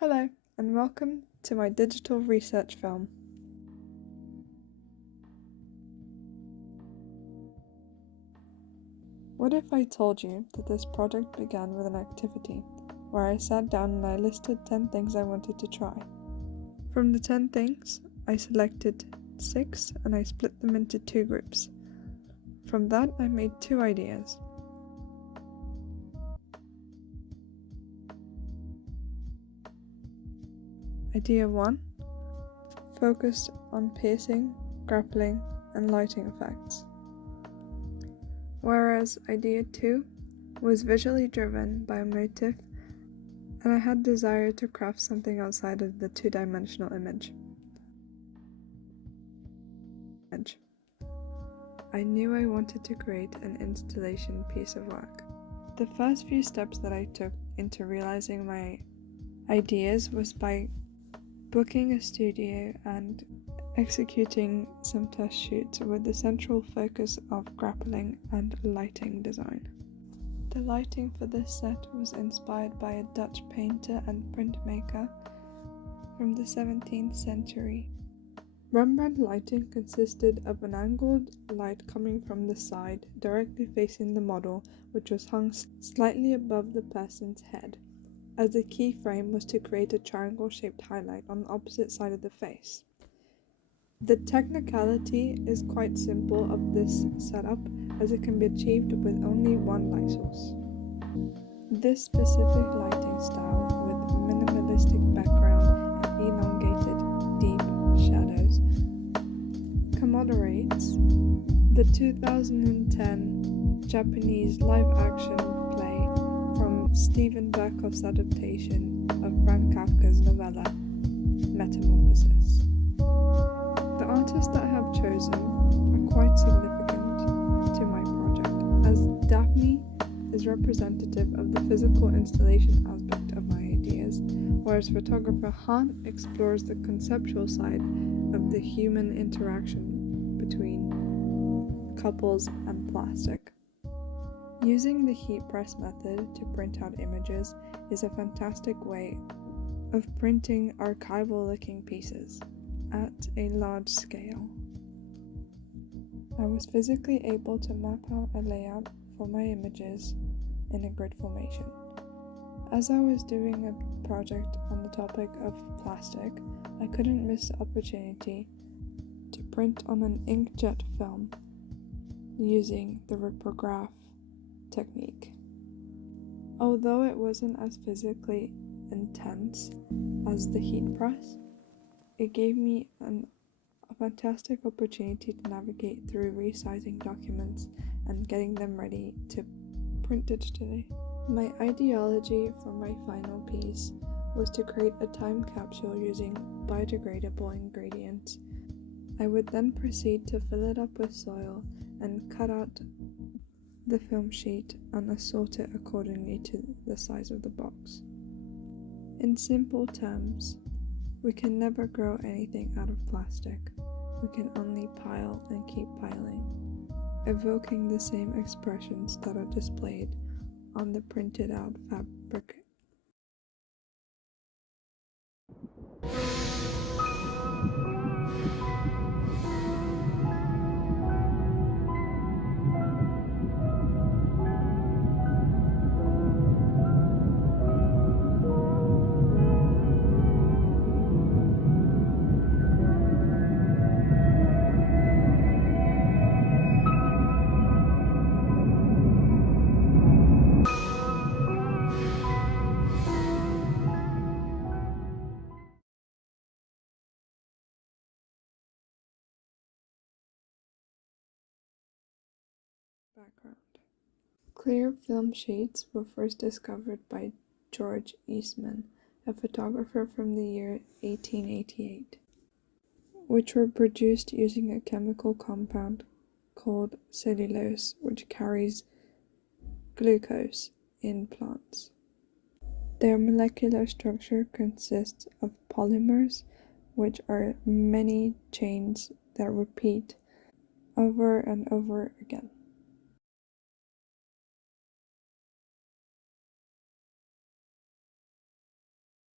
Hello, and welcome to my digital research film. What if I told you that this project began with an activity where I sat down and I listed 10 things I wanted to try. From the 10 things, I selected 6 and I split them into 2 groups. From that, I made 2 ideas. Idea 1 focused on piercing, grappling, and lighting effects. Whereas idea 2 was visually driven by a motif, and I had desire to craft something outside of the 2-dimensional image. I knew I wanted to create an installation piece of work. The first few steps that I took into realizing my ideas was by booking a studio and executing some test shoots with the central focus of grappling and lighting design. The lighting for this set was inspired by a Dutch painter and printmaker from the 17th century. Rembrandt lighting consisted of an angled light coming from the side directly facing the model, which was hung slightly above the person's head, as the key frame was to create a triangle-shaped highlight on the opposite side of the face. The technicality is quite simple of this setup, as it can be achieved with only one light source. This specific lighting style with minimalistic background and elongated deep shadows commemorates the 2010 Japanese live-action play from Steven Berkoff's adaptation of Frank Kafka's novella Metamorphosis. The artists that I have chosen are quite significant to my project, as Daphne is representative of the physical installation aspect of my ideas, whereas photographer Han explores the conceptual side of the human interaction between couples and plastic. Using the heat press method to print out images is a fantastic way of printing archival looking pieces at a large scale. I was physically able to map out a layout for my images in a grid formation. As I was doing a project on the topic of plastic, I couldn't miss the opportunity to print on an inkjet film using the Riprograph technique. Although it wasn't as physically intense as the heat press, it gave me a fantastic opportunity to navigate through resizing documents and getting them ready to print digitally. My ideology for my final piece was to create a time capsule using biodegradable ingredients. I would then proceed to fill it up with soil and cut out the film sheet and assort it accordingly to the size of the box. In simple terms, we can never grow anything out of plastic. We can only pile and keep piling, evoking the same expressions that are displayed on the printed out fabric. Background. Clear film sheets were first discovered by George Eastman, a photographer from the year 1888, which were produced using a chemical compound called cellulose, which carries glucose in plants. Their molecular structure consists of polymers, which are many chains that repeat over and over again.